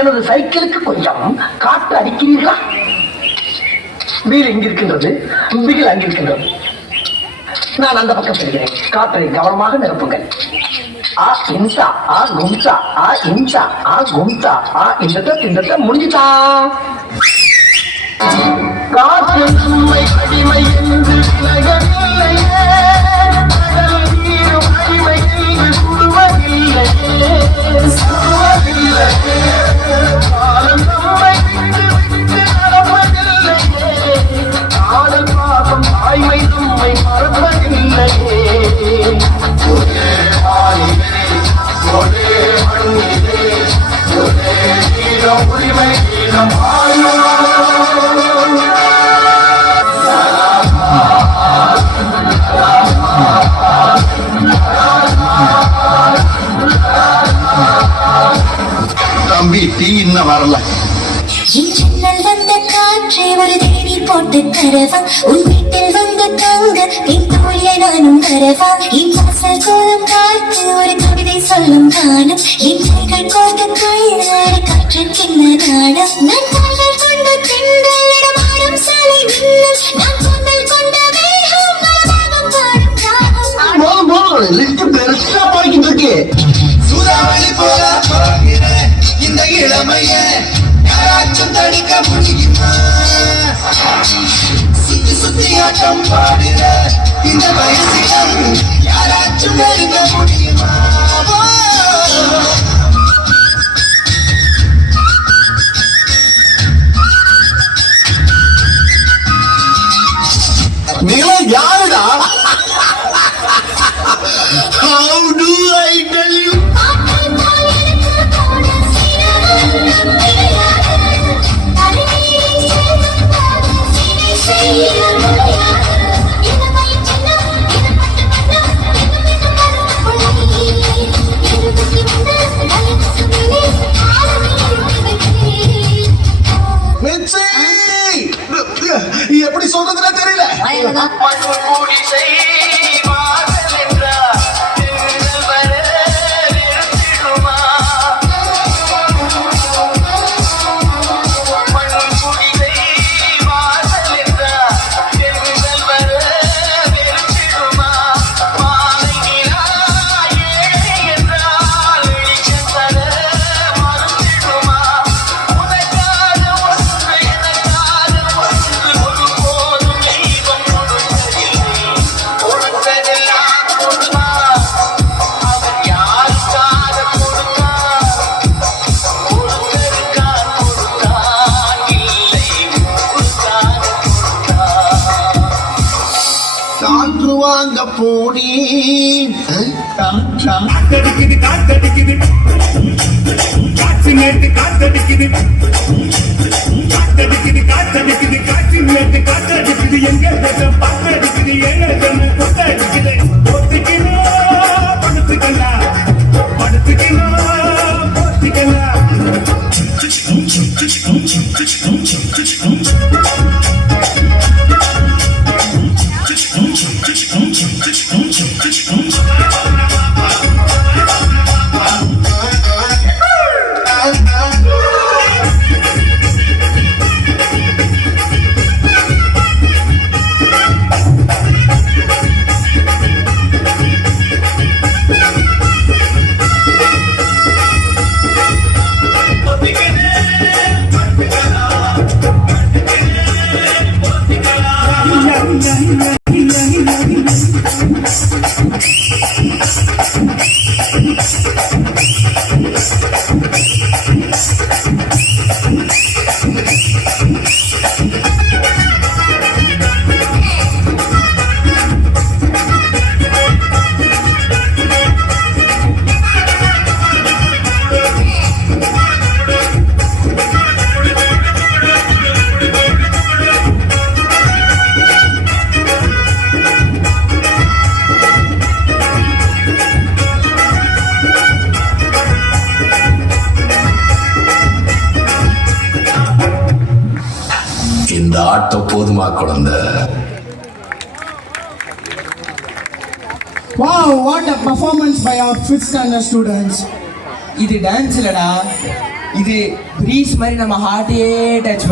எனது சைக்கிளுக்கு கொஞ்சம் காற்று அடிக்கிறீர்களா? வீல் இங்க இருக்கின்றது, பிகில் அங்கிருக்கின்றது. நான் அந்த பக்கம் செல்கிறேன். காற்றை கவனமாக நிரப்புங்கள். ஆ இன்சா ஆ கும்சா ஆ இன்சா ஆ கும்சா ஆ இந்த முடிஞ்சுதா? காற்று நம்மை அடிமை என்று விலகவில்லையே, நீரும் அடிமை என்று சுடுவதில்லையே, காலம் நம்மை விட்டு விட்டு நடப்பதில்லையே, காதல் பாசம் தாய்மை நம்மை மறப்பதில்லையே. ஒரே ஆணிலே ஒரே மண்ணிலே ஒரே நீளம் உரிமை நீளம் தம்பி டீ இன்னும் வரல. ஜன்னல் வந்த காற்றை ஒரு தேடி போட்டு தரவா, உன் வீட்டில் வந்து தங்க என் தோழியை நானும் தரவா, என் வாசல் கோலம் பார்த்து ஒரு கவிதை சொல்லும் காலம், என் கைகள் கோர்த்த கையாறு காற்றின் கிண்ண நாடம், நான் கால்கள் கொண்ட திண்டலிடம் ஆடும் சாலை மின்னல், நான் கூந்தல் கொண்ட மேகம் மலராகம் பாடும் ராகம். லிஸ்ட் பெருசா போய்கிட்டு இருக்கு. சூறாவளி போல போகிற இந்த இளமைய யாராச்சும் தடுக்க முடியுமா? சுத்தி சுத்தி ஆட்டம் பாடுற இந்த வயசிடம் யாராச்சும் நெருங்க முடியுமா? நீங்களும் யாருடா? How do I tell you? எப்படி சொல்றதுன்னு தெரியல. காற்று வாங்க போனி காத்தடிக்குது காத்தடிக்குது காற்று நேற்று காத்தடிக்குது காத்தடிக்குது காத்தடிக்குது காற்று நேற்று காத்தடிக்குது எங்க பாத்தடிக்குது ஏங்க கொத்தடிக்குது பொத்திக்கணும் படுத்துக்கலாம் படுத்துக்கணும் பொத்திக்கலாம் இந்த ஆட்டம் போதுமா குழந்தை? Wow, what a performance by our 5th standard students. இது டான்ஸ் இல்லடா, இது ப்ரீஸ் மாதிரி நம்ம ஹார்ட்டையே டச்